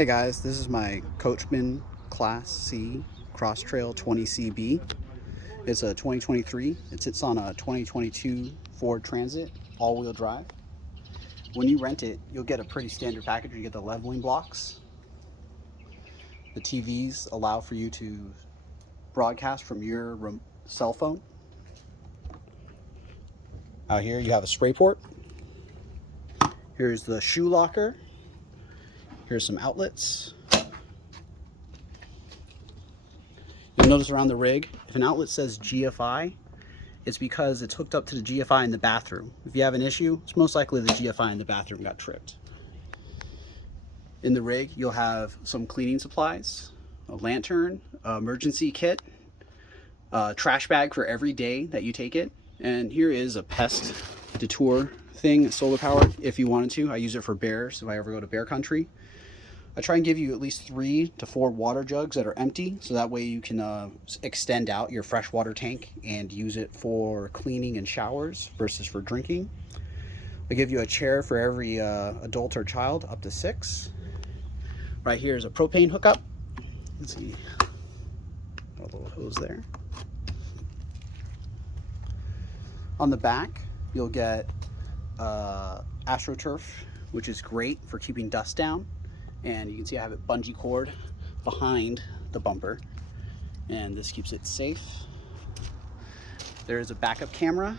Hey guys, this is my Coachman Class C Crosstrail 20CB. It's a 2023. It sits on a 2022 Ford Transit all-wheel drive. When you rent it, you'll get a pretty standard package. You get the leveling blocks. The TVs allow for you to broadcast from your cell phone. Out here you have a spray port. Here's the shoe locker. Here's some outlets. You'll notice around the rig, if an outlet says GFI, it's because it's hooked up to the GFI in the bathroom. If you have an issue, it's most likely the GFI in the bathroom got tripped. In the rig, you'll have some cleaning supplies, a lantern, an emergency kit, a trash bag for every day that you take it, and here is a pest detour thing, solar powered if you wanted to. I use it for bears if I ever go to bear country. I try and give you at least 3 to 4 water jugs that are empty, so that way you can extend out your freshwater tank and use it for cleaning and showers versus for drinking. I give you a chair for every adult or child, up to 6. Right here is a propane hookup. Let's see, got a little hose there. On the back, you'll get AstroTurf, which is great for keeping dust down. And you can see I have it bungee cord behind the bumper, and this keeps it safe. There's a backup camera.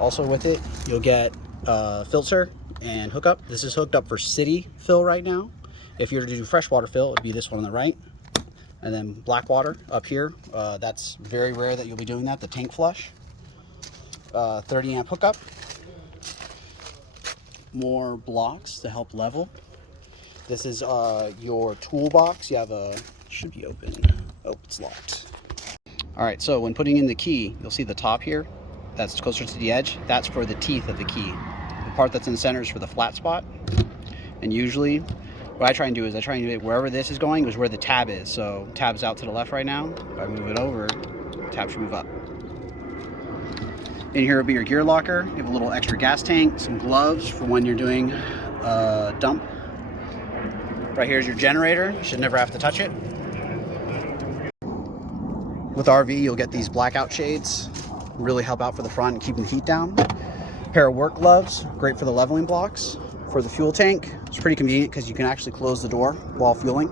Also with it, you'll get a filter and hookup. This is hooked up for city fill right now. If you were to do freshwater fill, it would be this one on the right. And then black water up here. That's very rare that you'll be doing that, the tank flush. 30 amp hookup. More blocks to help level. This is your toolbox. You have should be open. Oh, it's locked. All right, so when putting in the key, you'll see the top here. That's closer to the edge. That's for the teeth of the key. The part that's in the center is for the flat spot. And usually, what I try and do is I try and do it wherever this is going is where the tab is. So tab's out to the left right now. If I move it over, tab should move up. In here will be your gear locker. You have a little extra gas tank, some gloves for when you're doing a dump. Right here is your generator. You should never have to touch it. With RV, you'll get these blackout shades. Really help out for the front and keeping the heat down. A pair of work gloves, great for the leveling blocks. For the fuel tank, it's pretty convenient because you can actually close the door while fueling.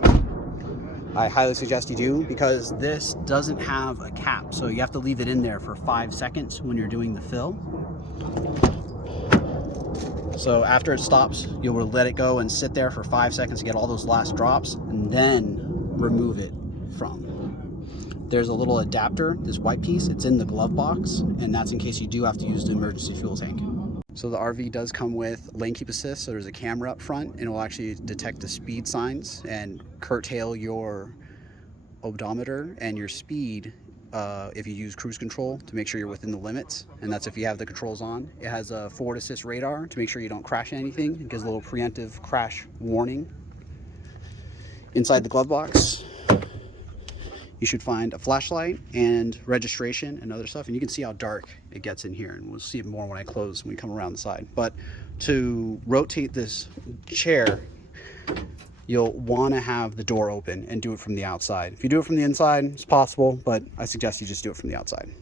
I highly suggest you do, because this doesn't have a cap, so you have to leave it in there for 5 seconds when you're doing the fill. So after it stops, you'll let it go and sit there for 5 seconds to get all those last drops, and then remove it from. There's a little adapter, this white piece, it's in the glove box, and that's in case you do have to use the emergency fuel tank. So the RV does come with lane keep assist, so there's a camera up front and it will actually detect the speed signs and curtail your odometer and your speed if you use cruise control to make sure you're within the limits, and that's if you have the controls on. It has a forward assist radar to make sure you don't crash anything. It gives a little preemptive crash warning. Inside the glove box, you should find a flashlight and registration and other stuff, and you can see how dark it gets in here, and we'll see it more when I close, when we come around the side. But to rotate this chair, you'll want to have the door open and do it from the outside. If you do it from the inside, it's possible, but I suggest you just do it from the outside.